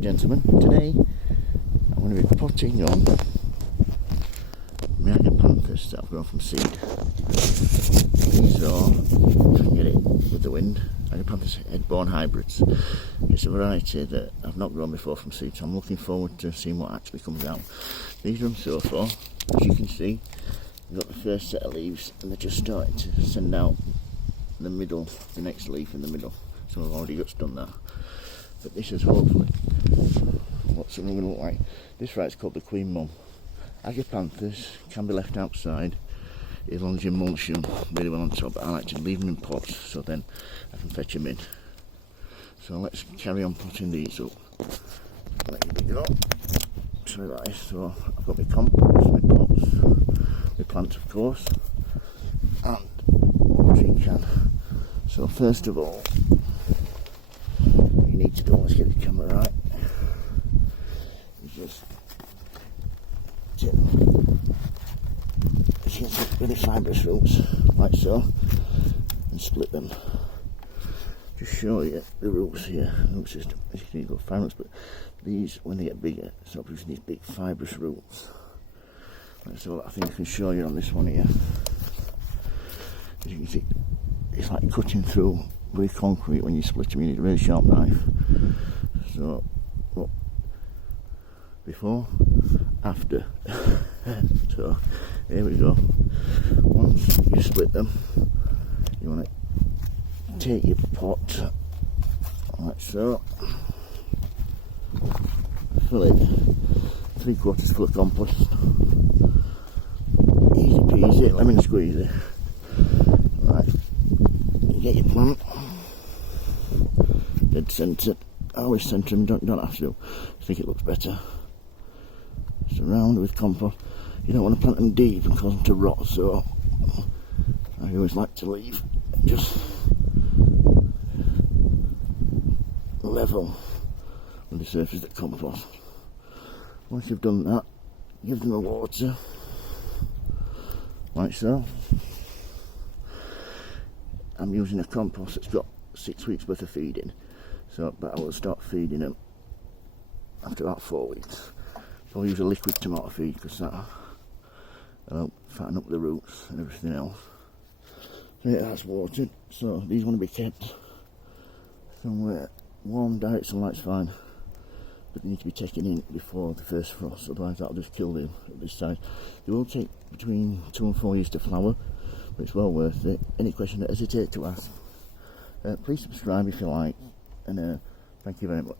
Gentlemen, today I'm going to be potting on my Agapanthus that I've grown from seed. These are, if I can get it with the wind, Agapanthus head-born hybrids. It's a variety that I've not grown before from seed, so I'm looking forward to seeing what actually comes out. These are them so far. As you can see, we've got the first set of leaves and they're just starting to send out the middle, the next leaf in the middle. So I've already just done that. But this is hopefully what something going to look like. This variety's called the Queen Mum. Agapanthus can be left outside as long as you mulch them really well on top, but I like to leave them in pots so then I can fetch them in. So let's carry on potting these up. Let me go. Sorry about this. So I've got my compost, my pots, my plants of course, and watering can. So first of all, what you need to do, let's get the camera right, is just tip really fibrous roots, like so, and split them. Just show you the roots here, root system. As you can see, you've got fibrous, but these, when they get bigger, start producing these big fibrous roots. Right, so I think I can show you on this one here. As you can see, it's like cutting through very concrete when you split them. You need a really sharp knife. So, look, before, after. So, here we go. Once you split them, you want to take your pot, like so, fill it 3/4 full of compost. Easy peasy, lemon squeezy. Right, you get your plant dead centred. I always centre them, don't have to. I think it looks better. Surround with compost. You don't want to plant them deep and cause them to rot, so I always like to leave just level with the surface of the compost. Once you've done that, give them a water, like so. I'm using a compost that's got 6 weeks worth of feeding, so but I will start feeding them after about 4 weeks. So I'll use a liquid tomato feed because that'll help fatten up the roots and everything else. So yeah, that's watered. So these want to be kept somewhere warm, direct sunlight's fine, but they need to be taken in before the first frost, otherwise that'll just kill them at this size. They will take between 2 and 4 years to flower, but it's well worth it. Any question, don't hesitate to ask. Please subscribe if you like, and thank you very much.